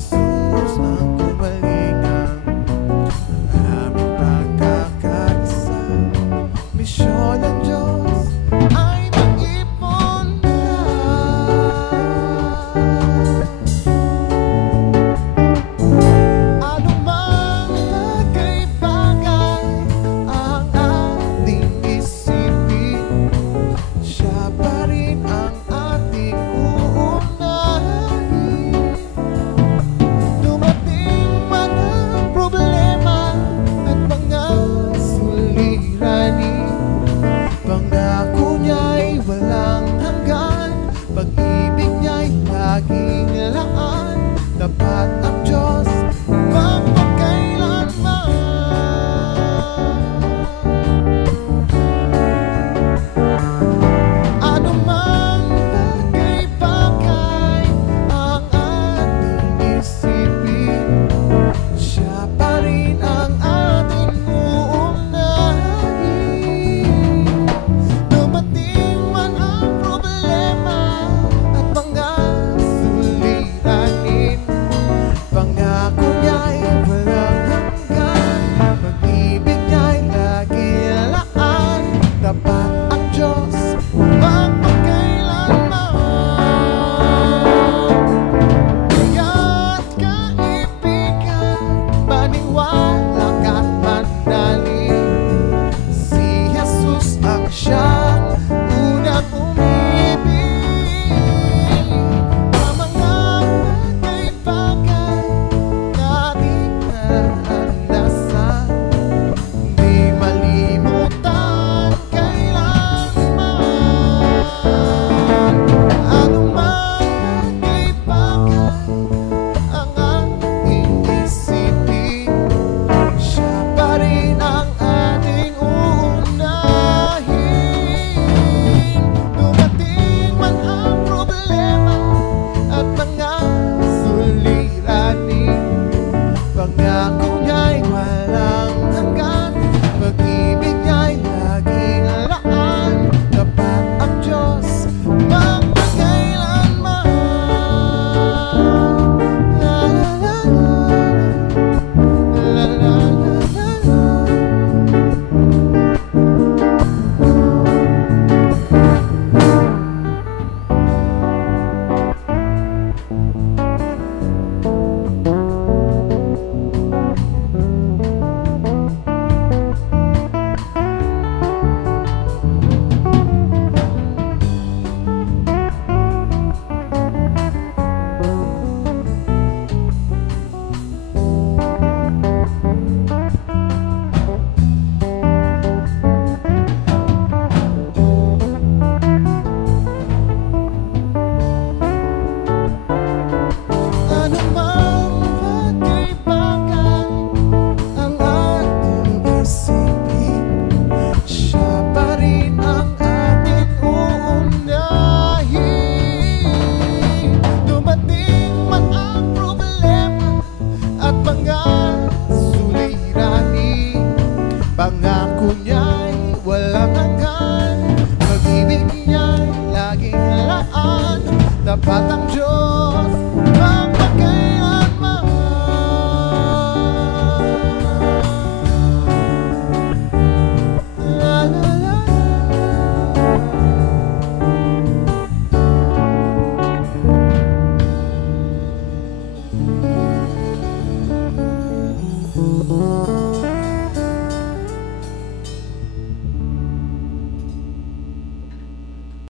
Jesus ang kumalingang aming pagkakaisa. Misyon ng Diyos ay mag-ipon anumang bagay-bagay ang ating isipin, siya pa rin ang ating uunahin. Dumating man ang problema at mga suliranin, pangako niya'y walang hanggan, pag-ibig niya'y laging laan, tapat ang Diyos magpakailanman. Anumang bagay-bagay ang ating isipin, siya pa rin ang ating uunahin. Dumating man ang problema at mga suliranin, pangako niya'y walang hanggan, pag-ibig niya'y laging laan, tapat ang Diyos magpakailanman. Kaya't kaibigan, maniwala ka't manalig, si Jesus ang siyang unang umibig. Ang mga bagay-bagay nating naranasan, di malimutan kailanman. Anumang bagay-bagay ang ating isipin, siya pa rin ang ating uunahin. Dumating man ang problema at mga suliranin, pangako niya'y walang hanggan, pag-ibig niya'y laging laan, tapat ang Diyos magpakailanman. La la la la, la la la la. Anumang bagay-bagay ang ating isipin, siya pa rin ang ating uunahin. Dumating man ang problema at mga suliranin, pangako niya'y walang hanggan, pag-ibig niya'y laging laan, tapat ang Diyos